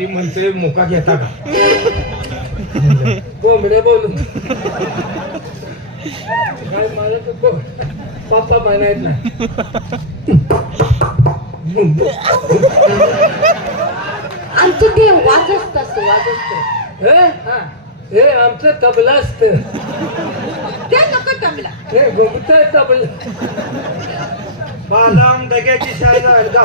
ती म्हणते मुका घेता का कोंबडे बोलून काय मला तर पप्पा बनायत ना आमचं ते वाजत असतं हे आमचं तबला असत ते नको तबला हे घुमत तबला बालाम दग्याची शाळा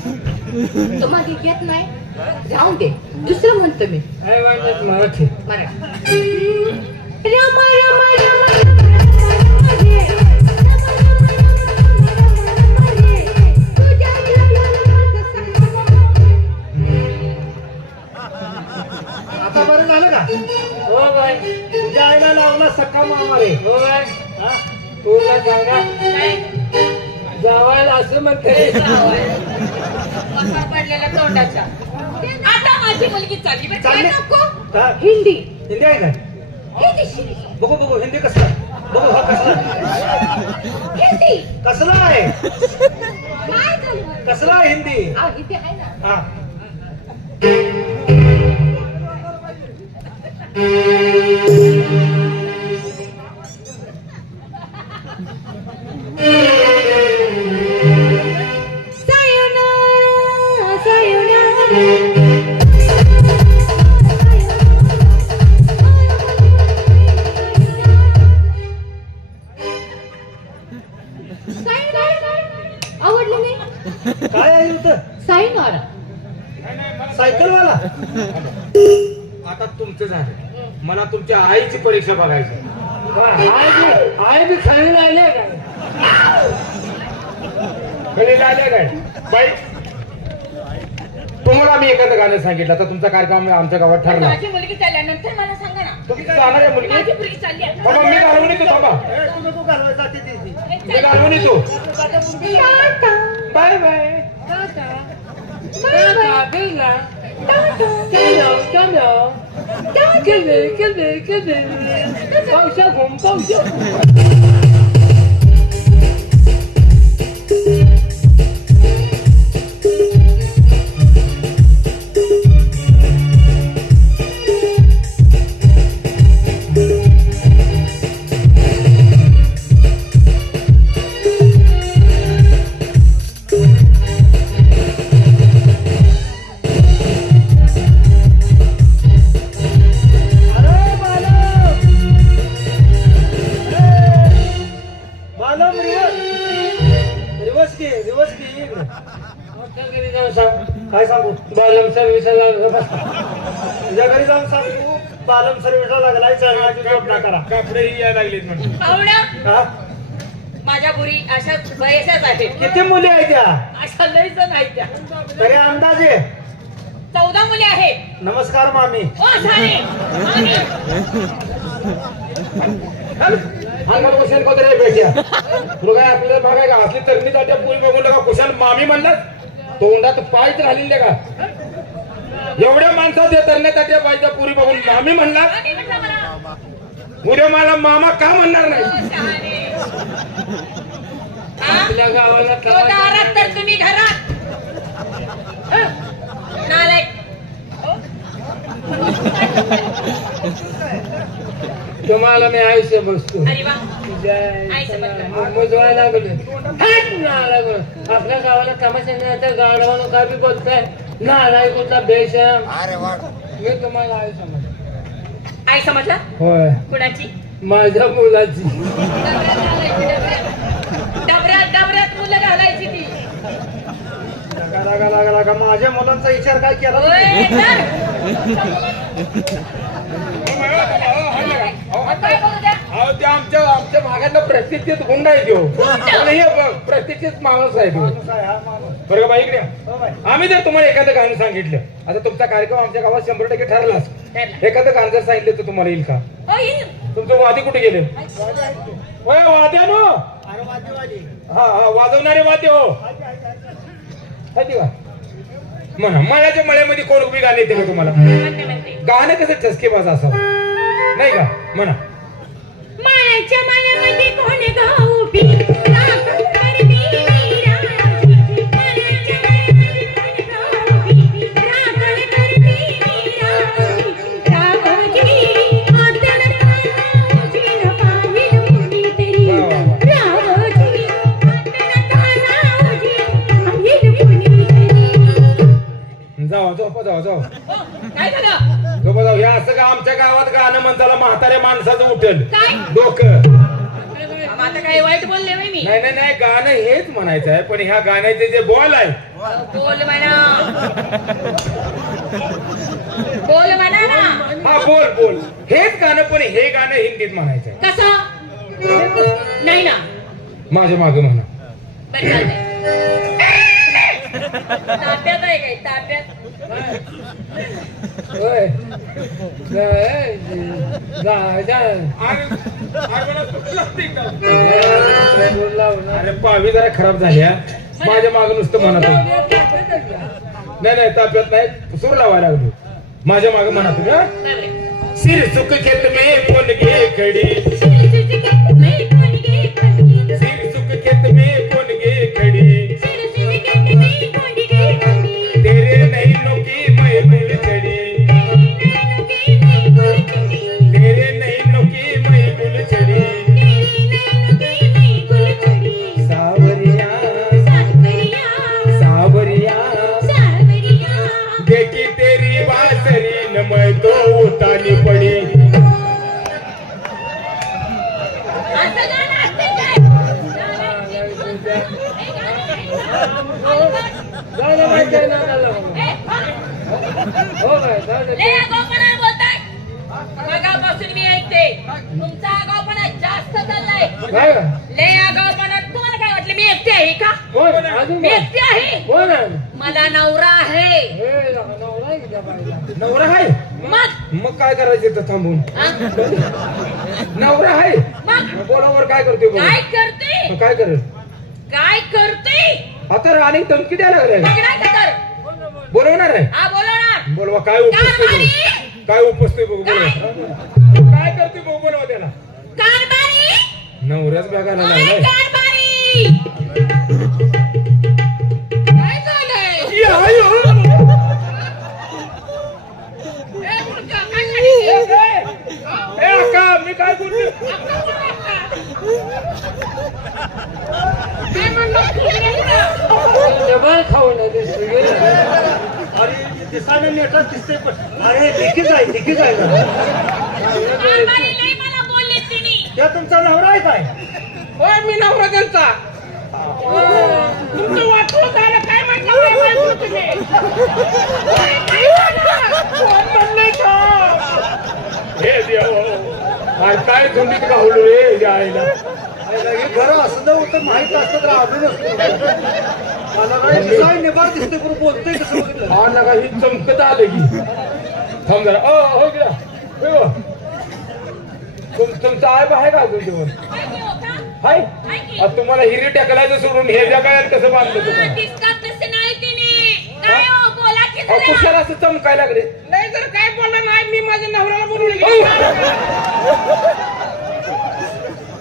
तुम्हाला घेत नाही जाऊन दे दुसरं म्हणतो मी काय म्हणतात मराठी मरा रामा रामा रामा आता बरं झालं का हो बाय तुझ्या आईला लावला सक्का मामा रे हो बाय तुला सांगा जावायला असं म्हणते पडलेल्या तोंडाच्या आता माझी मुलगी चालली चालली? नको हा? हिंदी हिंदी आहे काय हिंदी शिरी. बघू बघू हिंदी कसला बघू हा कसला हिंदी कसला आहे काय झालं कसला आहे हिंदी हिंदी आहे ना हा आवडलं नाही काय आहे इथं साईनारा सायकल वाला आता तुमचं झालं मला तुमच्या आईची परीक्षा बघायची आई बी खाली आले खाली आले काय बाई तुम्हाला मी एखादं गाणं सांगितलं आता तुमचा कार्यक्रम आमच्या गावात ठरला माझी मुलगी चालल्यानंतर मला सांगा ना तुम्ही जाणार आहे मुलगी माझी मुलगी चालली आहे. बाबा मी घालवून येतो थांबा मी घालवून येतो बाय बाय पावसा घुम पावसा काय सांगू बालम सर्व्हिसला तुझ्या घरी जाऊन सांगू बालम सर्व्हिसला लागलाय चरणाची जोडणा करा कपडे यायला लागलेत पाहुणा, माझ्या बुरी अशा बरेचशाच आहेत. किती मुली आहेत त्या अशा लई जण आहेत त्या. तरी अंदाजे 14 मुली आहेत. नमस्कार मामी ओ झाले मामी. अंगात कुशाल कोणतरी भेट्या तुला काय आपल्याला बघाय का असली तर मी त्या पुरी बघून का कुशाल मामी म्हणलात तोंडात पायच घालील का एवढ्या माणसात तरण्याच्या बाईच्या पुरी बघून मामी म्हणणार मामी म्हटलं मला. उद्या मला मामा का म्हणणार नाही ओ शहाणे. आपल्या गावाला तो दारात तर तुम्ही घरात. नालायक. तुम्हाला मी आयुष्य बसतो अरे वा. आईचं बदला. मोजवायला लागलो आपल्या गावाला तमाशा नाही गावाला काय बी बोलताय नालाय कुठला बेशम मी तुम्हाला आई समज आई समजला होय कुणाची माझ्या मुलाची डबऱ्यात डबऱ्यात मुलं घालायची ती. लागा माझ्या मुलांचा विचार काय केला होय, तर. काय बोलू द्या? अहो ते आमच्या भागातला प्रतिष्ठित गुंड आहे तो आणि हे प्रतिष्ठित माणूस आहे तो बरं का बाई इकडे आम्ही जर तुम्हाला एखादं गाणं सांगितलं आता तुमचा कार्यक्रम आमच्या गावात 100% ठरलाच एखादं गाणं जर सांगितलं तर तुम्हाला येईल का हो, येईल. तुमचं वादी कुठे गेले होय वाद्यानो हा हा वाजवणारे वाद्य हो माहिती का म्हणा मळ्याच्या मळ्यामध्ये कोण उभी गाणे येते का तुम्हाला? म्हणते गाणं कसं ठसकेबाज असावं नाही का? म्हणा. माळ्याच्या माळ्यामध्ये कोण गाऊ बी राखण करती मीराजी माळ्याच्या माळ्यामध्ये कोण गाऊ बी राखण करती मीराजी राघोजी आतन कानाजी न पाहिल कुणीतरी राघोजी आतन कानाजी पाहिल कुणीतरी. जाऊ झोपा जाऊ काय झालं? झोपा जाऊ. या असं का आमच्या गावात गाणं म्हणताला म्हाताऱ्या माणसाचं उठल काय? डोकं. आता काही वाईट बोलले बाई मी. नाही गाणं हेच म्हणायचं आहे पण ह्या गाण्याचे जे बॉल आहे बोल म्हणा. बोल म्हणा ना. हा बोल हेच गाणं पण हे गाणं हिंदीत म्हणायचं आहे. कसं? नाही ना. माझ्या मागे म्हणा. बरं चालतंय. ताप्यात आहे काय? ताप्यात अरे पावी जरा खराब झाल्या माझ्या मागे नुसतं म्हणत होतं. नाही ताप्यात नाही सूर लावायला लागलो. माझ्या मागे म्हणा तुम्ही हा? बरं. सिर सुख खेत में कोण घे खडी शिरसुची मैं कोण गे खडी सिर सुख खेत में कोण घे खडी शिरसुची केत मैं कोण गे खडी तेरे नहीं नोकी मैं गुल चढ़ी नैनो के मैं गुल चढ़ी तेरे नहीं नोकी मैं गुल चढ़ी तेरी नैनो के मैं गुल चढ़ी सावरिया सावरिया सावरिया देखी तेरी बांसुरी न मैं तो उतानी पड़ी. असं गाणं असते काय? लय आगाऊपणा बोलताय. मगापासून मी ऐकते तुमचा आगाऊपणा जास्त चाललाय. लय आगाऊपणा. तुम्हाला काय वाटलं मी एकटी आहे का? मी एकटी आहे. मला नवरा आहे. नवरा आहे मग काय करायचं तर थांबून. हा? नवरा आहे मग बोलावर काय करतोय बोल. काय करते? काय करेल काय करते? आता आणि धमकी द्यायला लागलाय. मग नाही का कर? बोलवणार आहे. हा बोलवणार. बोलवा काय उपसतोय कारभारी. काय उपसतोय बघू बोलवा. काय करतोय बघू बोलवा त्याला. कारभारी. नवऱ्याच बघायला ओय, लागलाय. कारभारी. काय झालंय? या, या. ए, मुलगा, काय झाली? ए अक्का मी काय बोलतो. काय म्हणलं? अरे दिसायला नेटा दिसते पण अरे लिखीच आहे कारभारी नाही मला बोलले तिने. त्या तुमचा नवरा आहे काय? होय मी नवरा त्यांचा. तुमचं वाटलं झालं काय म्हटलं काय माहिती तुम्ही? हे देव काय थंडीत गावलो रे जायला. हे घर असं होतं माहित असतं तर आधी नसतं. मला काय दिसाय निभार दिसते पण बोलतोय कसं बघितलं. हा नका ही चमकत आलं की. थांब जरा हो गया तुमचा आहे आहे का अजून जेवण माहिती हो का? हाय. आहे की? आता तुम्हाला हिरी टाकलायचं सोडून हे जगायला कसं बांधलं तुम्हाला. दिसतात तसे नाही तिने. काय हो बोला की अहो, जरा. कुशाला असं चमकायला लागले. नाही जर काय बोललं नाही मी माझ्या नवऱ्याला बोलून घेईन.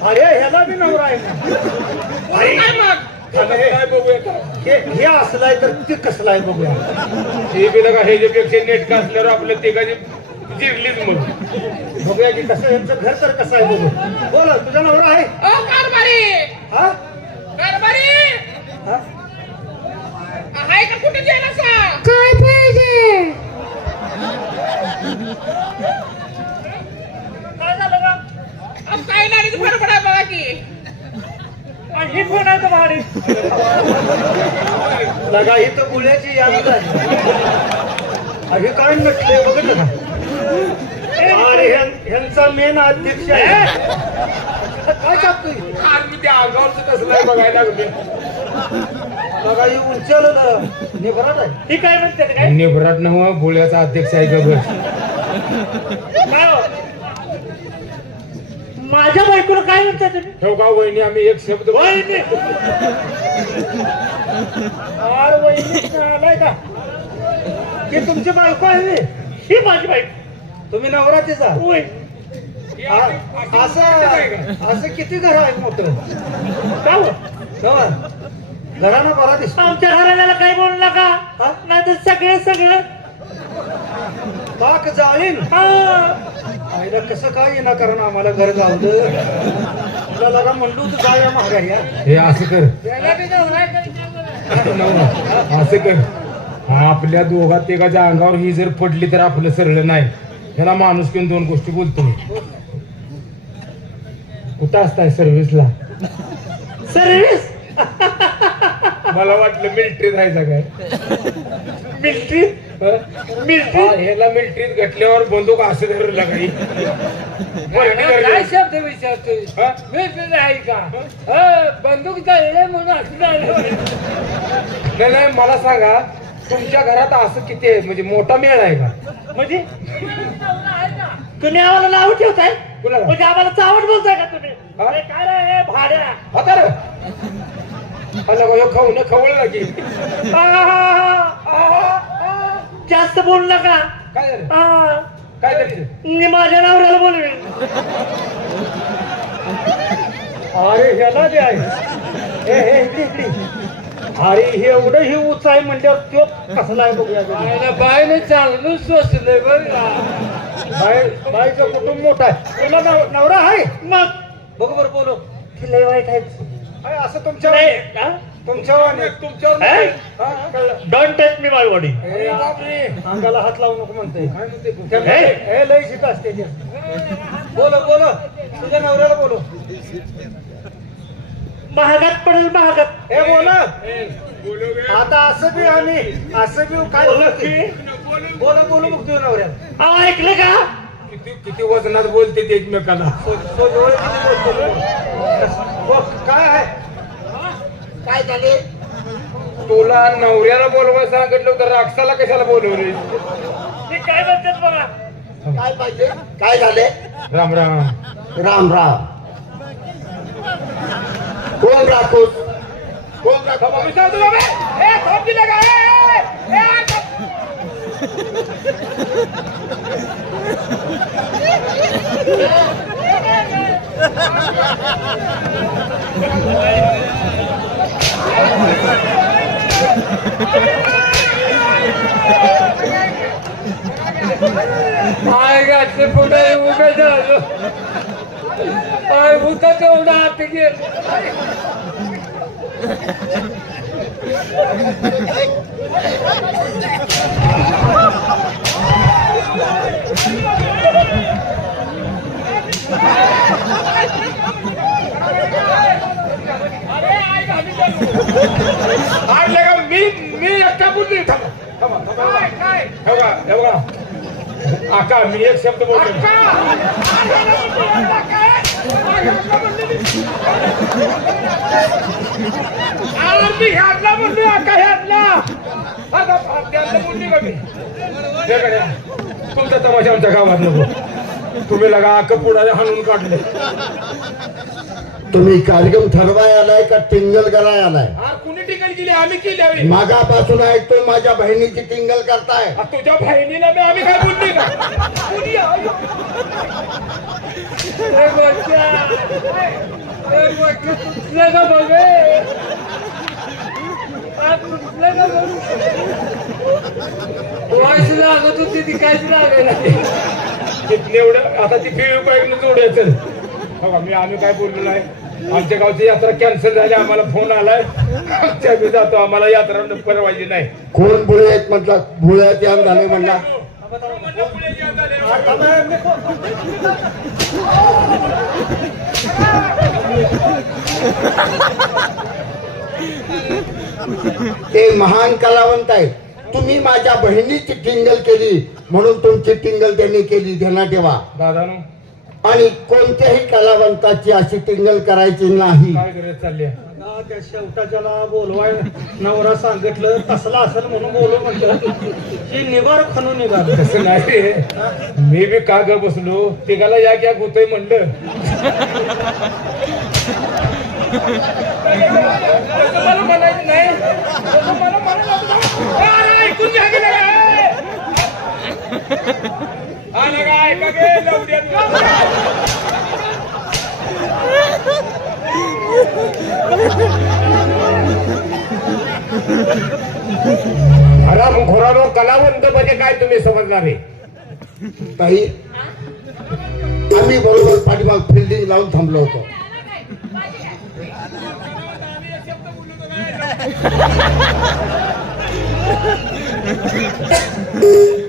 अरे ह्याला बी नवरा आहे का? काय मग? आता काय बघूया का? हे असलाय तर ते कसलं आहे बघूया. हे बी नका हे जे पेक्षा नेटका असल्यावर आपल्या तिघाची जिरलीच मग. बघूया की कसं यांचं घर तर कसं आहे बघू. बोल तुझा नवरा आहे ओ कारभारी. हा कारभारी. हा? आहे का कुठे गेला सा? काय पाहिजे काय झालं का? अब काय नाही बरोबर आहे बघा की. आणि ही कोण आहे का भाडी लगा ही तर गुळ्याची यादी आहे. अरे काय नटले बघितलं का? अरे ह्यांचा मेन अध्यक्ष आहे. काय चापतोय आज मी त्या आगावचं कसलं आहे बघायला लागले. बघा ही उंचावलं निभराट आहे. ही काय म्हणते काय? निभराट नव्हा भोळ्याचा अध्यक्ष आहे का बस. काय हो? माझ्या बायकोला काय म्हणता तुम्ही? ठेवगा वहिनी आम्ही एक शब्द वहिनी आर वहिनी आलाय का? ही तुमची बायको आहे. ही माझी बाईक. तुम्ही नवरा तिचा. होय. असं किती घर आहे मोठं का हो? घरानं बरा दिसतो. आमच्या घराण्याला काही बोलू नका, नाही तर सगळं पाक जाळीन. आईला कसं काय येणार, कारण आम्हाला घर गावलं. तुला लगा म्हणलो तर जाऊया माघारी. हे असं कर, असं कर. आपल्या दोघात तिघाच्या अंगावर ही जर पडली तर आपलं सरळ नाही. ह्याला माणूस घेऊन दोन गोष्टी बोलतो मी. कुठं असताय सर्व्हिसला? सर्विस मला वाटलं मिलिटरीत राहायचा काय. मिलिटरी ह्याला मिलिटरीत घटल्यावर बंदूक असं धरलं काही. काय शब्द विचारतोय? मिलिटरी आहे का? बंदूक चालले म्हणून असं झालं. नाही, मला सांगा, तुमच्या घरात असं किती आहे, म्हणजे मोठा मेळ आहे का? म्हणजे तुम्ही आम्हाला नाव ठेवताय, कुणाला? म्हणजे आम्हाला चावट बोलताय का तुम्ही? हा? अरे काय रे भाड्या. आता रे खाऊ न खवळलं की जास्त बोलू नका. काय झालं? आ, काय करायचं? मी माझ्या नवऱ्याला बोलवेन. अरे ह्याला जे आहे हे इकडे. अरे हे एवढं ही उच आहे म्हणल्यावर तो कसला आहे बघूया. बायने चांगलं सोचलंय बरं का. बाईचं कुटुंब मोठं आहे. तुला नवरा आहे मग बघ बरं बोलो. ते लय वाईट आहेत. असं तुमच्या नाही, हा? तुमच्यावर don't touch me my body. अंगाला हात लावू नको म्हणते. हे? हे लय शिक असते ते. बोलो तुझ्या नवऱ्याला बोलो. महागात पडेल महागात. हे बोला आता असं बी काय बोलो मग तुझ्या नवऱ्याला. अहो, ऐकलं का? किती वजनात बोलते ते एकमेकाला. काय आहे काय झाले? तुला नवऱ्याला बोलवायला सांगितलं तर राक्षसाला कशाला बोलवले? ते काय म्हणतात बघा. काय पाहिजे? काय झाले? राम राम. राम राम. कोण राखोस? कोण राखो? मी सांगतो बाबा, ए, थांब दिलं का? पाय घातले पुढे उभे झालो. पाय होता तेवढा आत गेल. मी एकटा बोलली. आका मी एक शब्द बोलतो. मी ह्यातला बोलली. आका ह्यातला बोलली का मी? तुमचा तमाशा आमच्या गावात नको. तुम्ही लगा आक पुढाले हाणून काढले. तुम्ही कार्यक्रम ठरवाय आलाय का टिंगल कराय आलाय? कुणी टिंगल केली? आम्ही केली. मागापासून ऐकतोय माझ्या बहिणीची टिंगल करताय. तुझ्या बहिणीला मी आम्ही काय बोलली का? तुटलं का बघे? तुटलं का बघ? वाईस लागत होती ती काहीच लागेल. एवढं आता ती फिरू पाहिजे जोडायचं. बघा मी आम्ही काय बोललो नाही. आमच्या गावची यात्रा कॅन्सल झाली. आम्हाला फोन आलाय. आमच्या बी जातो. आम्हाला यात्रा परवायची नाही. कोण बुळे आहेत म्हटलं? बुळ्यात याम झाले म्हणला. ते महान कलावंत आहेत. तुम्ही माझ्या बहिणीची टिंगल केली म्हणून तुमची टिंगल त्यांनी केली, ध्यानात ठेवा. दादानो आणि कोणत्याही कलावंताची अशी टिंगल करायची नाही. काय करत चालली? त्या शेवटाच्याला बोलवाय नवरा सांगितलं तसला असेल म्हणून बोलू म्हटलं. ही निभार खणू निभार. तसं नाही. मी बी का ग बसलो. तिघाला या क्या होतोय म्हणलं. मला म्हणायचं नाही. मला म्हणायचं ऐकून घ्या. हा ना काय का गे लवड्या खोरानो कलावंत म्हणजे काय तुम्ही समजणार आहे? ताई आम्ही बरोबर पाठीमाग फिल्डिंग लावून थांबलो होतो. काय